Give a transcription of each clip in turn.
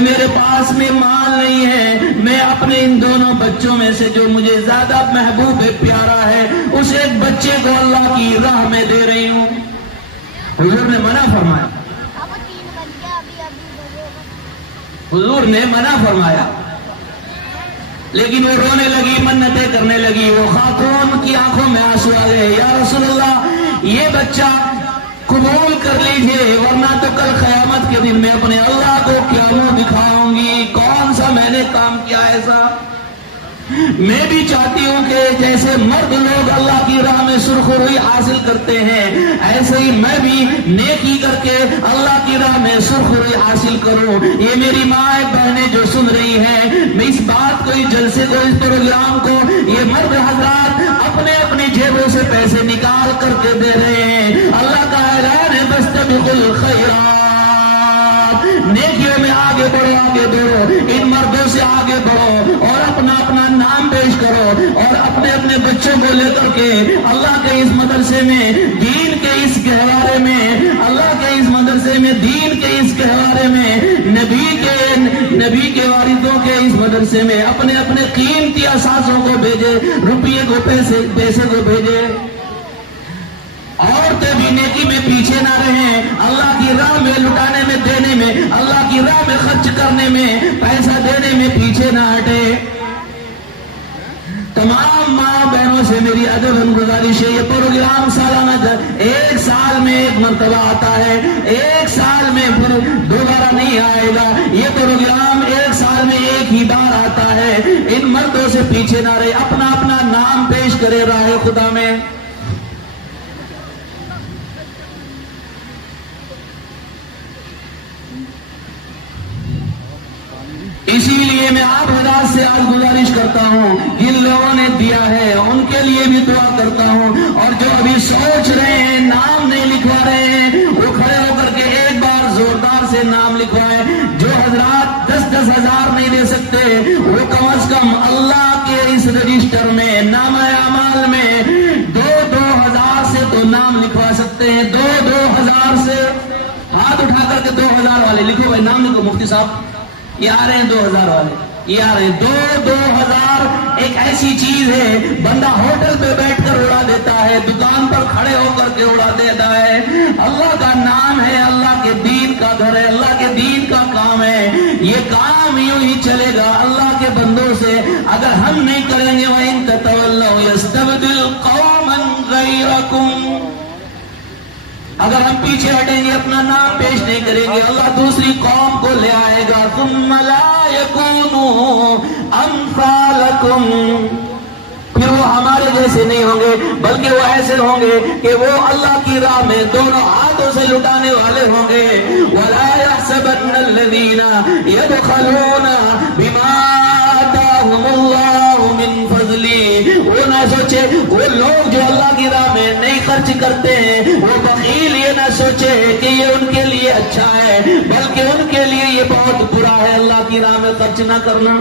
میرے پاس میں مال نہیں ہے، میں اپنے ان دونوں بچوں میں سے جو مجھے زیادہ محبوب پیارا ہے اس ایک بچے کو اللہ کی راہ میں دے رہی ہوں۔ حضور نے منع فرمایا، حضور نے منع فرمایا، لیکن وہ رونے لگی، منتیں کرنے لگی۔ وہ خاتون کی آنکھوں میں آنسو آ گئے، یا رسول اللہ یہ بچہ قبول کر لیجئے، ورنہ تو کل قیامت کے دن میں اپنے اللہ کو کیا منہ دکھاؤں گی، کون سا میں نے کام کیا ایسا۔ میں بھی چاہتی ہوں کہ جیسے مرد لوگ اللہ کی راہ میں سرخروئی حاصل کرتے ہیں، ایسے ہی میں بھی نیکی کر کے اللہ کی راہ میں سرخروئی حاصل کروں۔ یہ میری ماں بہنیں جو سن رہی ہیں، میں اس بات کو، اس جلسے کو، اس پروگرام کو یہ مرد حضرات اپنے اپنی جیبوں سے پیسے نکال کر کے دے رہے ہیں۔ اللہ کا اعلان ہے فاستبقوا الخیرات، نیکیوں میں آگے بڑھو، آگے بڑھو، ان مردوں سے آگے بڑھو اور اپنا اپنا نام پیش کرو اور اپنے اپنے بچوں کو لے کر کے اللہ کے اس مدرسے میں، دین کے اس گہوارے میں، اللہ کے اس مدرسے میں، دین کے اس گہوارے میں، نبی کے واردوں کے اس مدرسے میں اپنے اپنے قیمتی اثاثوں کو بھیجے، روپیے کو، پیسے کو بھیجے۔ عورتیں بھی نیکی میں پیچھے نہ رہیں، اللہ کی راہ میں لٹانے میں، دینے میں، اللہ کی راہ میں خرچ کرنے میں، پیسہ دینے میں پیچھے نہ ہٹے۔ تمام ماں بہنوں سے میری ادب گزارش ہے، یہ پروگرام سالانہ ایک سال میں ایک مرتبہ آتا ہے، ایک سال میں پھر دوبارہ نہیں آئے گا۔ یہ پروگرام ایک سال میں ایک ہی بار آتا ہے۔ ان مردوں سے پیچھے نہ رہے، اپنا اپنا نام پیش کرے راہ خدا میں۔ اسی لیے میں آپ حضرات سے آج گزارش کرتا ہوں، جن لوگوں نے دیا ہے ان کے لیے بھی دعا کرتا ہوں، اور جو ابھی سوچ رہے ہیں، نام نہیں لکھوا رہے ہیں، وہ کھڑے ہو کر کے ایک بار زوردار سے نام لکھوائے۔ جو حضرات 10-10 ہزار نہیں دے سکتے، وہ کم از کم اللہ کے اس رجسٹر میں، نامہ اعمال میں 2-2 ہزار سے تو نام لکھوا سکتے ہیں۔ 2-2 ہزار سے ہاتھ اٹھا کر کے 2 ہزار والے لکھو بھائی، نام لکھو۔ مفتی صاحب یہ آ رہے ہیں 2 ہزار والے، یہ آ رہے ہیں۔ 2 ہزار ایک ایسی چیز ہے، بندہ ہوٹل پہ بیٹھ کر اڑا دیتا ہے، دکان پر کھڑے ہو کر کے اڑا دیتا ہے۔ اللہ کا نام ہے، اللہ کے دین کا گھر ہے، اللہ کے دین کا کام ہے، یہ کام یوں ہی چلے گا اللہ کے بندوں سے اگر ہم نہیں کریں گے۔ وَإِن تَتَوَلَّوْا يَسْتَبْدِلْ قَوْمًا غَيْرَكُمْ، اگر ہم پیچھے ہٹیں گے، اپنا نام پیش نہیں کریں گے، اللہ دوسری قوم کو لے آئے گا۔ ثُمَّ لَا يَكُونُوا أَمْثَالَكُمْ، پھر وہ ہمارے جیسے نہیں ہوں گے، بلکہ وہ ایسے ہوں گے کہ وہ اللہ کی راہ میں دونوں ہاتھوں سے لٹانے والے ہوں گے۔ وَلَا يَحْسَبَنَّ الَّذِينَ يَبْخَلُونَ بِمَا آتَاهُمُ اللَّهُ مِنْ فَضْلِهِ، وہ نہ سوچے، وہ لوگ جو اللہ کی راہ میں نہیں خرچ کرتے ہیں، وہ بخیل یہ نہ سوچے کہ یہ ان کے لیے اچھا ہے، بلکہ ان کے لیے یہ بہت برا ہے اللہ کی راہ میں خرچ نہ کرنا۔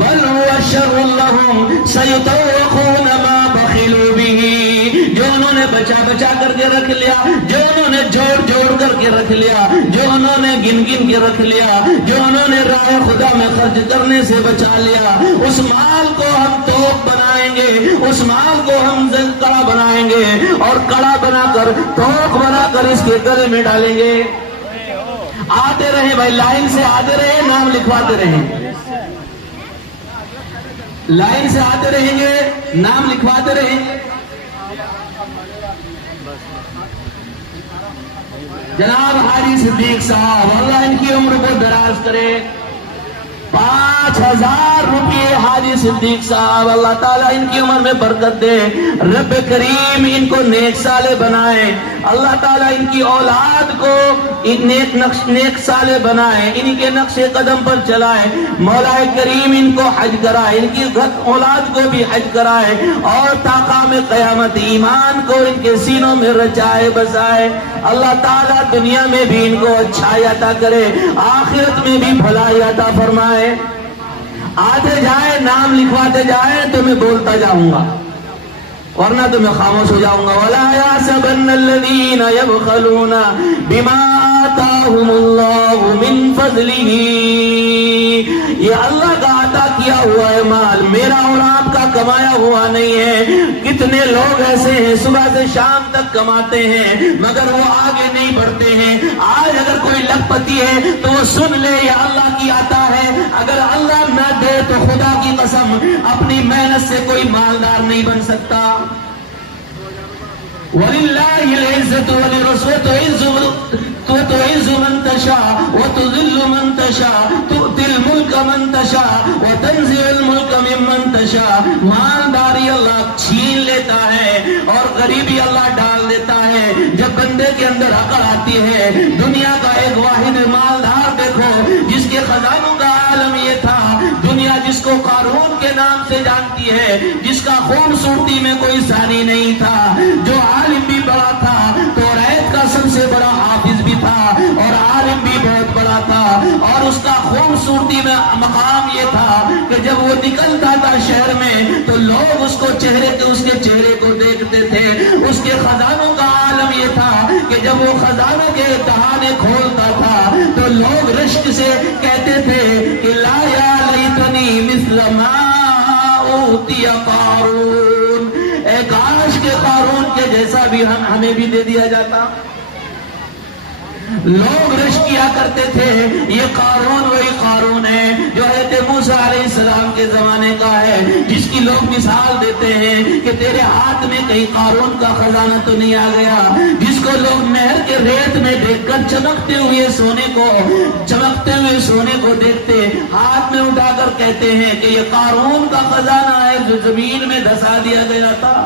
بل هو شر لهم سيطوقون ما بخلوا به، جو انہوں نے بچا کر کے رکھ لیا، جو انہوں نے جوڑ کر کے رکھ لیا، جو انہوں نے گن کے رکھ لیا، جو انہوں نے راہ خدا میں خرچ کرنے سے بچا لیا، اس مال کو ہم توق بنائیں گے، اس مال کو ہم کڑا بنائیں گے، اور کڑا بنا کر، توق بنا کر اس کے گلے میں ڈالیں گے۔ آتے رہیں بھائی، لائن سے آتے رہیں، نام لکھواتے رہیں، لائن سے آتے رہیں گے، نام لکھواتے رہیں گے۔ جناب حاجی صدیق صاحب، اللہ ان کی عمر کو دراز کرے، 5000 روپئے حاجی صدیق صاحب، اللہ تعالیٰ ان کی عمر میں برکت دے، رب کریم ان کو نیک سالے بنائے، اللہ تعالیٰ ان کی اولاد کو نیک سالے بنائے، ان کے نقش قدم پر چلائے، مولا کریم ان کو حج کرائے، ان کی اولاد کو بھی حج کرائے، اور تا قیام قیامت ایمان کو ان کے سینوں میں رچائے بسائے، اللہ تعالیٰ دنیا میں بھی ان کو اچھائی عطا کرے، آخرت میں بھی بھلائی عطا فرمائے۔ آتے جائے، نام لکھواتے جائیں تو میں بولتا جاؤں گا، ورنہ تو میں خاموش ہو جاؤں گا۔ وَلَا يَحْسَبَنَّ الَّذِينَ يَبْخَلُونَ بِمَا آتَاهُمُ اللَّهُ فضله، یہ اللہ کا عطا کیا ہوا ہے مال، میرا اور آپ کا کمایا ہوا نہیں ہے۔ کتنے لوگ ایسے ہیں صبح سے شام تک کماتے ہیں مگر وہ آگے نہیں بڑھتے ہیں۔ آج اگر کوئی لکھپتی ہے تو وہ سن لے یہ اللہ کی عطا ہے، اگر اللہ نہ دے تو خدا کی قسم اپنی محنت سے کوئی مالدار نہیں بن سکتا۔ وَلِلَّهِ الْعِزَّةُ وَلِرَسُولِهِ تُعِزُّ مَن تَشَاءُ وَتُذِلُّ مَن تَشَاءُ تُؤْتِي الْمُلْكَ مَن تَشَاءُ وَتَنزِعُ الْمُلْكَ مِمَّن تَشَاءُ۔ مالداری اللہ چھین لیتا ہے اور غریبی اللہ ڈال دیتا ہے جب بندے کے اندر عقل آتی ہے۔ دنیا کا ایک واحد مالدار دیکھو جس کے خزانوں کا عالم یہ تھا، دنیا جس کو قارون کے نام سے جانتی ہے، جس کا خوبصورتی میں کوئی ثانی نہیں تھا، جو عالم بھی بڑا تھا، توریت کا سب سے بڑا حافظ بھی تھا اور عالم بھی بہت بڑا تھا، اور اس کا خوبصورتی میں مقام یہ تھا کہ جب وہ نکلتا تھا شہر میں تو لوگ اس کے چہرے کو دیکھتے تھے۔ اس کے خزانوں کا عالم یہ تھا کہ جب وہ خزانوں کے دہانے کھولتا تھا تو لوگ رشک سے کہتے تھے کہ لا یا لیتنی مثل ما اوتی قارون، اے کاش کے قارون کے جیسا بھی ہمیں بھی دے دیا جاتا۔ لوگ رش کیا کرتے تھے یہ قارون وہی قارون ہے جو حضرت موسیٰ علیہ السلام کے زمانے کا ہے، جس کی لوگ مثال دیتے ہیں کہ تیرے ہاتھ میں کہیں قارون کا خزانہ تو نہیں آ گیا، جس کو لوگ نہر کے ریت میں دیکھ کر چمکتے ہوئے سونے کو دیکھتے ہاتھ میں اٹھا کر کہتے ہیں کہ یہ قارون کا خزانہ ہے جو زمین میں دھسا دیا گیا تھا۔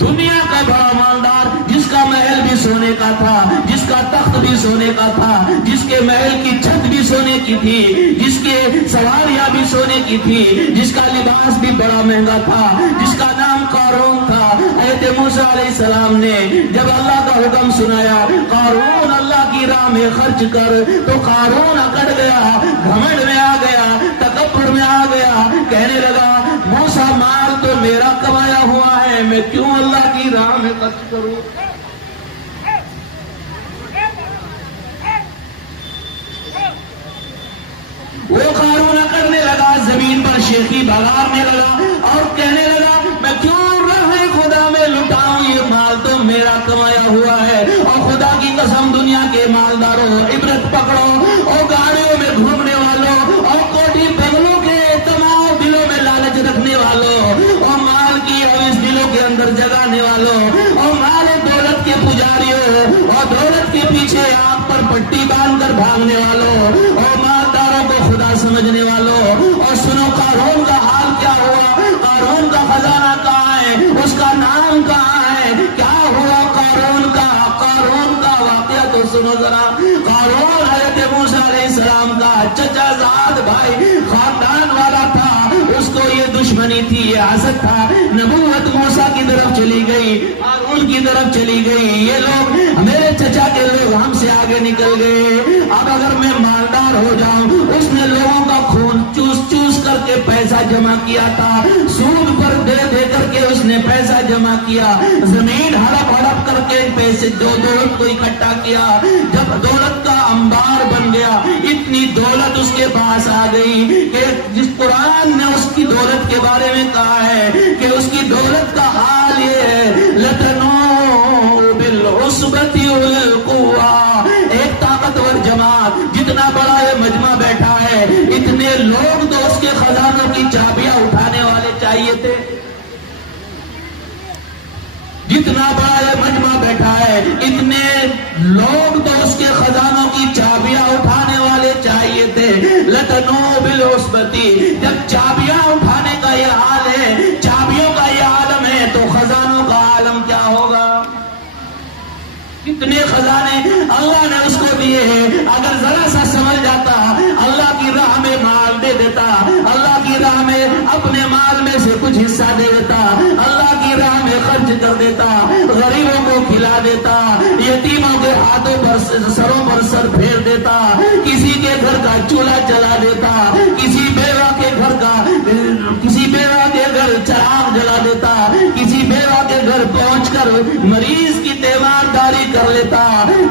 دنیا کا بڑا مالدار جس کا محل بھی سونے کا تھا، جس کا تخت بھی سونے کا تھا، جس کے محل کی چھت بھی سونے کی تھی، جس کے سواریاں بھی سونے کی تھی، جس کا لباس بھی بڑا مہنگا تھا، جس کا نام قارون تھا۔ حضرت موسیٰ علیہ السلام نے جب اللہ کا حکم سنایا قارون اللہ کی راہ میں خرچ کر، تو قارون اکڑ گیا، گھمنڈ میں آ گیا، تکبر میں آ گیا، کہنے لگا موسیٰ مال تو میرا کمایا ہوا ہے، میں کیوں اللہ کی راہ میں خرچ کروں؟ وہ قارون کرنے لگا، زمین پر شیخی بگارنے لگا اور کہنے لگا میں کیوں راہ خدا میں لٹاؤں، یہ مال تو میرا کمایا ہوا ہے۔ اور خدا کی قسم دنیا کے مالداروں عبرت پکڑو، اور گاڑیوں میں گھومنے والوں اور کوٹھی بنگلوں کے تمام دلوں میں لالچ رکھنے والوں اور مال کی اویس دلوں کے اندر جگانے والوں اور مال دولت کے پجاریوں اور دولت کے پیچھے آنکھ پر پٹی باندھ کر بھاگنے والوں اور مالداروں کو خدا سمجھنے والوں، اور سنو قارون کا حال کیا ہوا، قارون کا خزانہ کہاں ہے، اس کا نام کہاں ہے، کیا ہوا قارون کا واقعہ تو سنو ذرا۔ قارون حضرت موسیٰ علیہ السلام کا چچا زاد بھائی خاندان والا تھا، اس کو یہ دشمنی تھی، یہ حسد تھا، نبوت موسیٰ کی طرف چلی گئی، قارون کی طرف چلی گئی، یہ لوگ میرے چچا کے لوگ ہم سے آگے نکل گئے، اب اگر میں مالدار ہو جاؤں۔ اس نے لوگوں کا خون چوس کر کے پیسہ جمع کیا تھا، سود پر دے کر کے اس نے پیسہ جمع کیا، زمین ہڑپ کر کے پیسے دولت کو اکٹھا کیا، جب دولت کا انبار بن گیا، اتنی دولت اس کے پاس آ گئی کہ جس قرآن نے اس کی دولت کے بارے میں کہا ہے کہ اس کی دولت کا حال یہ ہے لَتَنُوءُ بِالْعُصْبَةِ وَالْقُوَّةِ، ایک طاقتور جماعت جتنا بڑا یہ مجمع بیٹھا ہے، اتنے لوگ تو اس کے خزانوں کی چابیاں اٹھانے والے چاہیے تھے، جتنا بڑا یہ مجمع بیٹھا ہے اتنے لوگ تو اس کے خزانوں کی چابیاں اٹھانے والے چاہیے تھے۔ لَتَنُوءُ بِالْعُصْبَةِ، جب چابیاں اٹھانے کا یہ حال ہے، چابیوں کا یہ عالم ہے تو خزانوں کا عالم کیا ہوگا؟ کتنے خزانے اللہ نے اس کو دیے ہیں، اگر ذرا سا سمجھ جاتا اللہ کی راہ میں مال دے دیتا، اللہ کی راہ میں اپنے مال میں سے کچھ حصہ دے دیتا، اللہ کی راہ میں خرچ کر دیتا، غریبوں کو کھلا دیتا، یتیموں کے ہاتھوں پر سروں پر سر پھیر دیتا، کسی کے گھر کا چولہا جلا دیتا، کسی بیوہ کے گھر چراغ جلا دیتا، کسی بیوہ کے گھر پہنچ کر مریض کی تیمارداری کر لیتا،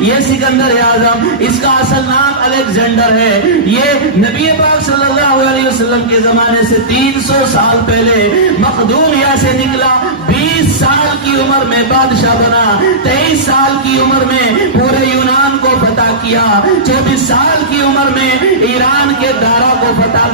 یہ سکندر اعظم، اس کا اصل نام الیگزینڈر ہے، یہ نبی پاک صلی اللہ علیہ وسلم کے زمانے سے 300 سال پہلے مقدونیہ سے نکلا، 20 سال کی عمر میں بادشاہ بنا، 23 سال کی عمر میں پورے یونان کو فتح کیا، 24 سال کی عمر میں ایران کے دارا کو فتح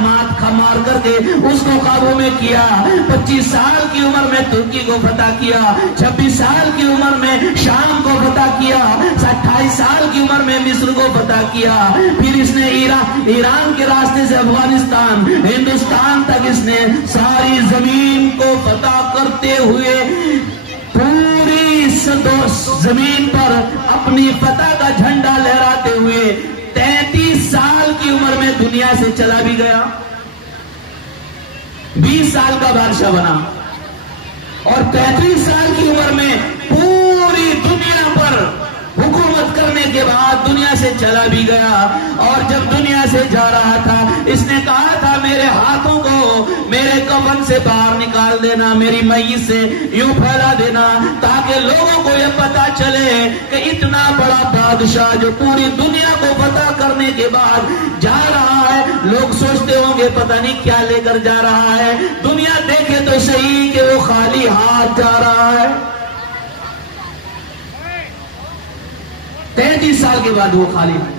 مار کر کے اس کو قابو میں کیا، 25 سال کی عمر میں ترکی کو فتح کیا، 26 سال کی عمر میں شام کو فتح کیا، 28 سال کی عمر میں مصر کو فتح کیا، پھر اس نے ایران کے راستے سے افغانستان، ہندوستان تک اس نے ساری زمین کو فتح کرتے ہوئے پوری زمین پر اپنی فتح کا جھنڈا لہراتے ہوئے 33 سال کی عمر میں دنیا سے چلا بھی گیا، 20 سال کا بادشاہ بنا اور 33 سال کی عمر میں پوری دنیا پر حکومت کرنے کے بعد دنیا سے چلا بھی گیا، اور جب دنیا سے جا رہا تھا اس نے کہا تھا میرے ہاتھوں کو میرے کفن سے باہر نکال دینا، میری میت سے یوں پھیلا دینا تاکہ لوگوں کو یہ پتا چلے کہ اتنا بڑا بادشاہ جو پوری دنیا کو فتح کرنے کے بعد جا رہا ہے، لوگ سوچتے ہوں گے پتہ نہیں کیا لے کر جا رہا ہے، دنیا دیکھے تو صحیح کہ وہ خالی ہاتھ جا رہا ہے۔ 33 سال کے بعد وہ خالی ہے۔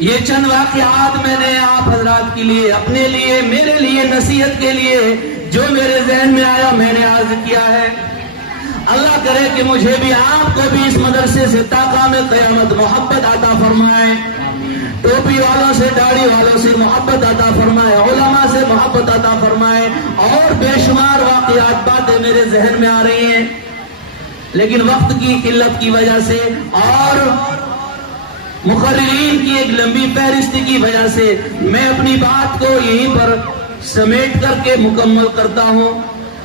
یہ چند واقعات میں نے آپ حضرات کے لیے، اپنے لیے، میرے لیے، نصیحت کے لیے جو میرے ذہن میں آیا میں نے عرض کیا ہے۔ اللہ کرے کہ مجھے بھی آپ کو بھی اس مدرسے سے تا قیام قیامت محبت عطا فرمائے، ٹوپی والوں سے، داڑھی والوں سے محبت عطا فرمائے، علماء سے محبت عطا فرمائے، اور بے شمار واقعات باتیں میرے ذہن میں آ رہی ہیں، لیکن وقت کی قلت کی وجہ سے اور مقررین کی ایک لمبی فہرست کی وجہ سے میں اپنی بات کو یہیں پر سمیٹ کر کے مکمل کرتا ہوں۔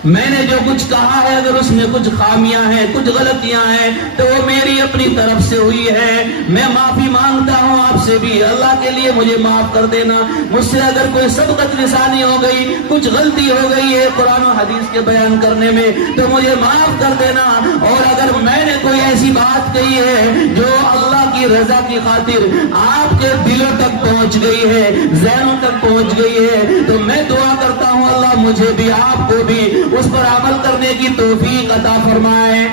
میں نے جو کچھ کہا ہے اگر اس میں کچھ خامیاں ہیں، کچھ غلطیاں ہیں تو وہ میری اپنی طرف سے ہوئی ہے، میں معافی مانگتا ہوں آپ سے بھی، اللہ کے لیے مجھے معاف کر دینا، مجھ سے اگر کوئی سبقت لسانی ہو گئی، کچھ غلطی ہو گئی ہے قرآن و حدیث کے بیان کرنے میں تو مجھے معاف کر دینا، اور اگر میں نے کوئی ایسی بات کہی ہے جو اللہ کی رضا کی خاطر آپ کے دلوں تک پہنچ گئی ہے، ذہنوں تک پہنچ گئی ہے، تو میں دعا کرتا ہوں اللہ مجھے بھی آپ کو بھی اس پر عمل کرنے کی توفیق عطا فرمائے۔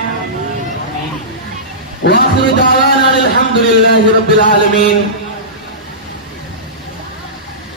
وآخر دعوانا الحمدللہ رب العالمین۔